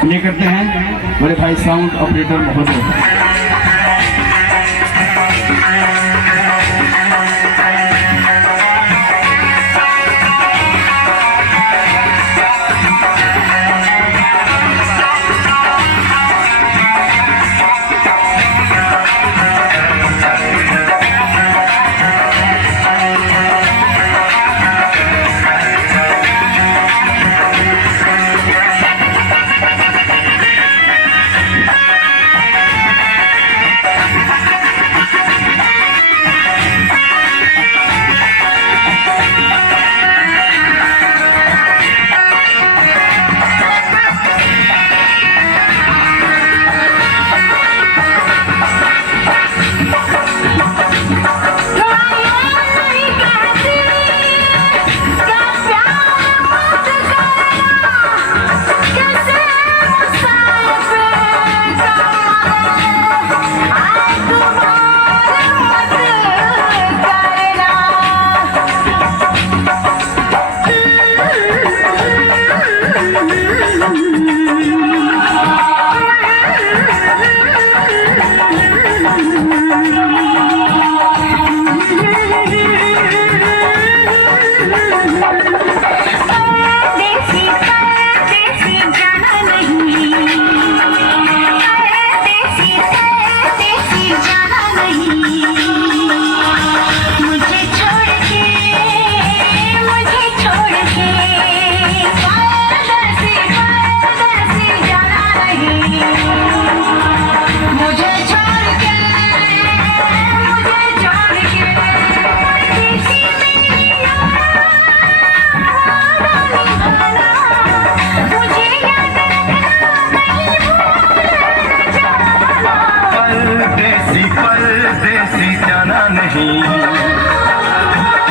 Play करते हैं बड़े भाई साउंड ऑपरेटर महोदय।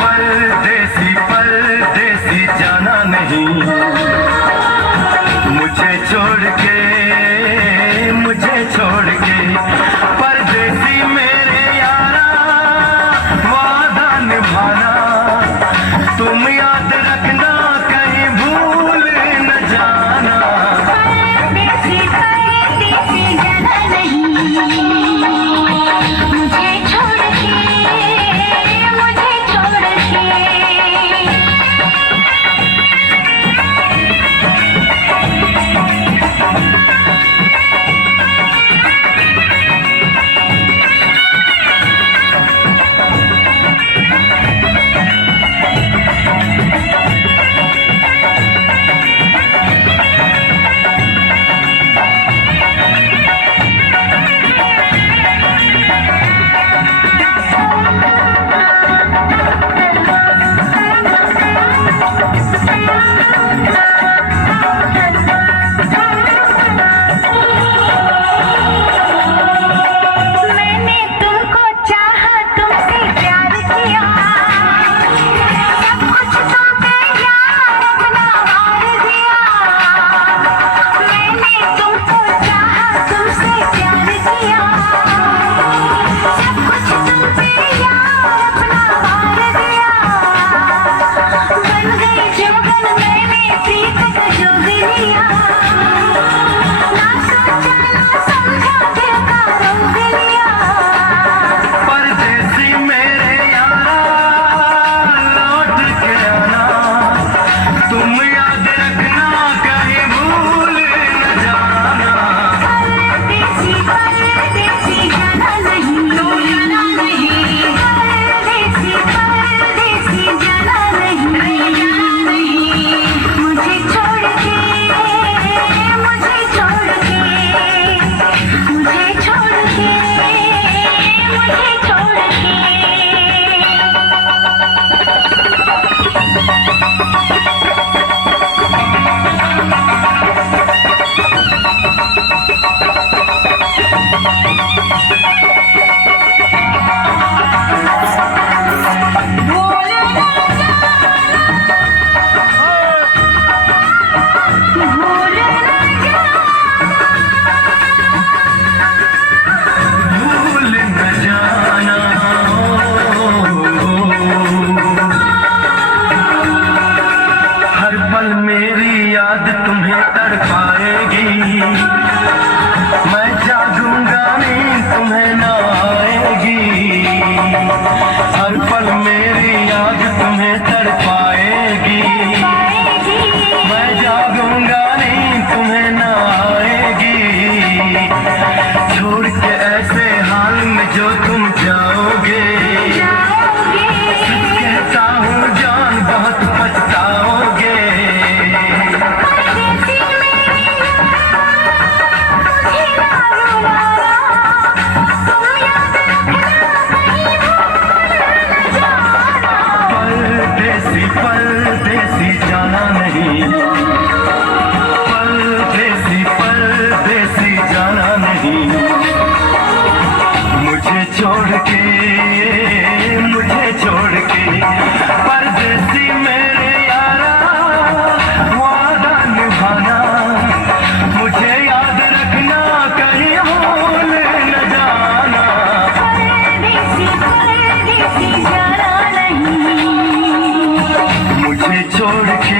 परदेसी परदेसी जाना नहीं, मुझे छोड़ के परदेसी मेरे यारा, वादा निभाना तुम याद रखना, कहीं भूल न जाना। परदेसी परदेसी जाना नहीं, मुझे छोड़ के तुम्हें तड़पाएगी, मैं जागूंगा नींद तुम्हें ना आएगी, हर पल मेरी याद तुम्हें तड़पाएगी, मैं जागूंगा नींद तुम्हें ना आएगी, छोड़ के ऐसे हाल में जो तुम जाओगे, सच कहता हूँ जान बहुत पछताओगे। परदेसी परदेसी जाना नहीं, परदेसी परदेसी जाना नहीं, मुझे छोड़ के परदेसी मेरे यारा, वादा निभाना, मुझे याद रखना, कहीं भूल न जाना। परदेसी परदेसी जाना नहीं, मुझे छोड़ के